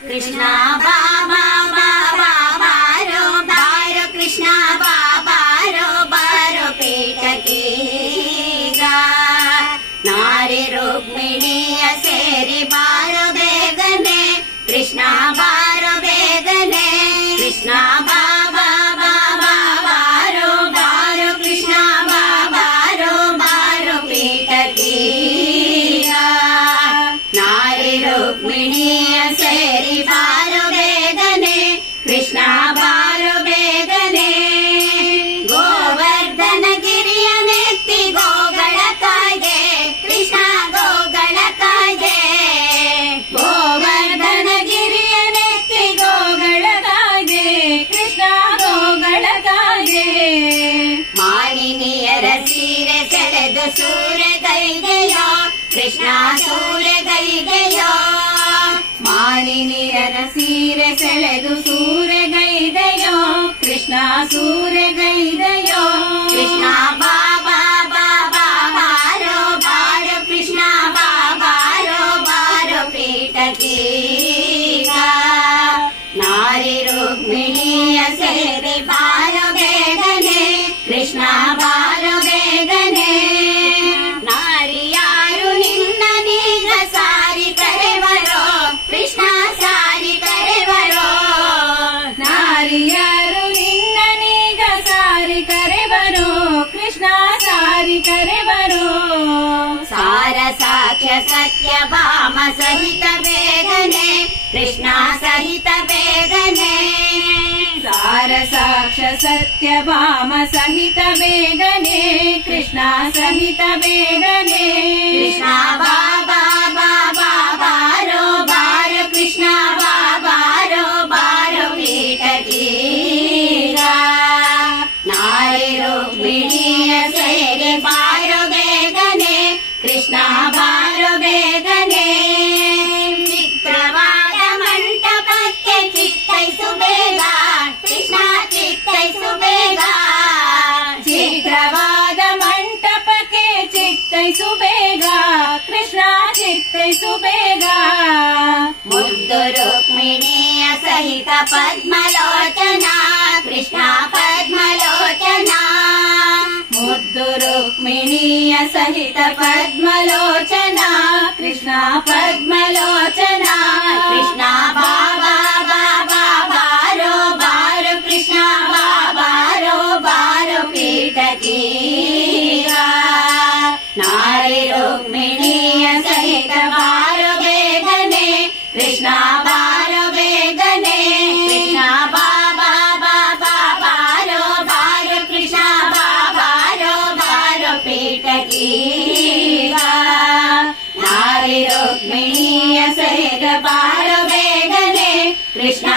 ಕೃಷ್ಣ ಬಾಬಾ ಬಾಬಾ ಬಾರೋ ಬಾರೋ ಕೃಷ್ಣ ಬಾಬಾರೋ ಬಾರೋ ಪೀಠಕೀಗ ನಾರಿ ರುಕ್ಮಿಣಿಯ ಸೇರಿ ಬಾರೋ ಬೇಗನೆ ಕೃಷ್ಣ ಬಾರೋ ಬೇಗನೆ ಕೃಷ್ಣ ಬಾಬಾ ಬಾಬಾ ಬಾರೋ ಬಾರೋ ಕೃಷ್ಣ ಬಾಬಾರೋ ಬಾರೋ ಪೀಠಕೀಗ ನಾರಿ ರುಕ್ಮಿಣಿಯ ಸೇರಿ ಬಾರೋ ಬೇಗನೆ ಕೃಷ್ಣ ಬಾರೋ ಬೇಗನೆ ಗೋವರ್ಧನ ಗಿರಿಯ ನೆತ್ತಿ ಗೋಗಳ ಕಾಯ್ದೆ ಕೃಷ್ಣ ಗೋಗಳ ಕಾಯ್ದೆ ಗೋವರ್ಧನ ಗಿರಿಯ ನೆತ್ತಿ ಗೋಗಳ ಕಾಯ್ದೆ ಕೃಷ್ಣ ಗೋಗಳ ಕಾಯ್ದೆ ಮಾಲಿನಿಯರ ಸೀರೆ ಸೆಳೆದು ಸೂರೆಗೈದೆಯೋ ಕೃಷ್ಣ ಸೂರೆಗೈದೆಯೋ ಮಾಲಿನಿಯರ ಸೀರೆ ಸೆಳೆದು ಸೂರೆಗೈದೆಯೋ ಕೃಷ್ಣ ಸೂರೆಗೈದೆಯೋ ಕೃಷ್ಣ ಬಾಬಾ ಬಾಬಾ ಬಾರೋ ಬಾರೋ ಕೃಷ್ಣ ಬಾಬಾರೋ ಬಾರೋ ಪೀಠಕೀಗ ನಾರಿ ರುಕ್ಮಿಣಿಯ ಸೇರಿ ಬಾರೋ ಬೇಗನೆ ಕೃಷ್ಣ ಬಾರೋ ಬೇಗನೆ ನಾರಿಯಾರು ನಿನ್ನ ನೀಗ ಸಾರಿ ಕರೆವರೋ ಕೃಷ್ಣ ಸಾರಿ ಕರೆವರೋ ನಾರಿಯಾರು ನಿನ್ನ ನೀಗ ಸಾರಿ ಕರೆವರೋ ಕೃಷ್ಣ ಸಾರಿ ಕರೆವರೋ ಸಾರ ಸಾಕ್ಷ್ಯ ಸತ್ಯ ಭಾಮ ಸಹಿತ ಬೇಗನೆ ಕೃಷ್ಣ ಸಹಿತ ಬೇಗನೆ ಸಾರ ಸಾಕ್ಷ್ಯ ಸತ್ಯ ಭಾಮ ಸಹಿತ ಬೇಗನೆ ಕೃಷ್ಣ ಸಹಿತ ಬೇಗನೆ ಕೃಷ್ಣ ಬಾಬಾ ಬಾಬಾ ಬಾರೋ ಬಾರೋ ಕೃಷ್ಣ ಬಾಬಾರೋ ಬಾರೋ ಪೀಠಕೀಗ ನಾರಿ ರುಕ್ಮಿಣಿಯ ಸೇರಿ ಬಾರೋ ಬೇಗನೆ ಕೃಷ್ಣ ಬಾರೋ ಬೇಗನೆ ಚಿತ್ರವಾದ ಮಂಟಪಕ್ಕೆ ಚಿತ್ತೈಸು ಬೇಗ ಕೃಷ್ಣ ಚಿತ್ತೈಸು ಬೇಗ ಚಿತ್ರವಾದ ಮಂಟಪಕ್ಕೆ ಚಿತ್ತೈಸು ಬೇಗ ಕೃಷ್ಣ ಚಿತ್ತೈಸು ಬೇಗ ಮುದ್ದು ರುಕ್ಮಿಣಿಯ ಸಹಿತ ಪದ್ಮಲೋಚನ ಕೃಷ್ಣ ಪದ್ಮಲೋಚನ ಮುದ್ದು ರುಕ್ಮಿಣಿಯ ಸಹಿತ ಪದ್ಮಲೋಚನ ಕೃಷ್ಣ ಪದ್ಮಲೋಚನ ಕೃಷ್ಣ ಬಾಬಾ ಬಾಬಾ ಬಾರೋ ಬಾರೋ ಕೃಷ್ಣ ಬಾಬಾರೋ ಬಾರೋ ಪೀಠಕೀಗ ನಾರಿ ರುಕ್ಮಿಣಿಯ ಸಹಿತ ಬಾರೋ ಬೇಗನೆ ಕೃಷ್ಣ ಬಾರೋ ಬೇಗನೆ ಕೃಷ್ಣ ಬಾಬಾ ಬಾಬಾ ಬಾರೋ ಬಾರೋ ಕೃಷ್ಣ ಬಾಬಾರೋ ಬಾರೋ ಪೀಠಕೀಗ ನಾರಿ ರುಕ್ಮಿಣಿಯ ಸಹಿತ ಬಾರೋ ಬೇಗನೆ ಕೃಷ್ಣ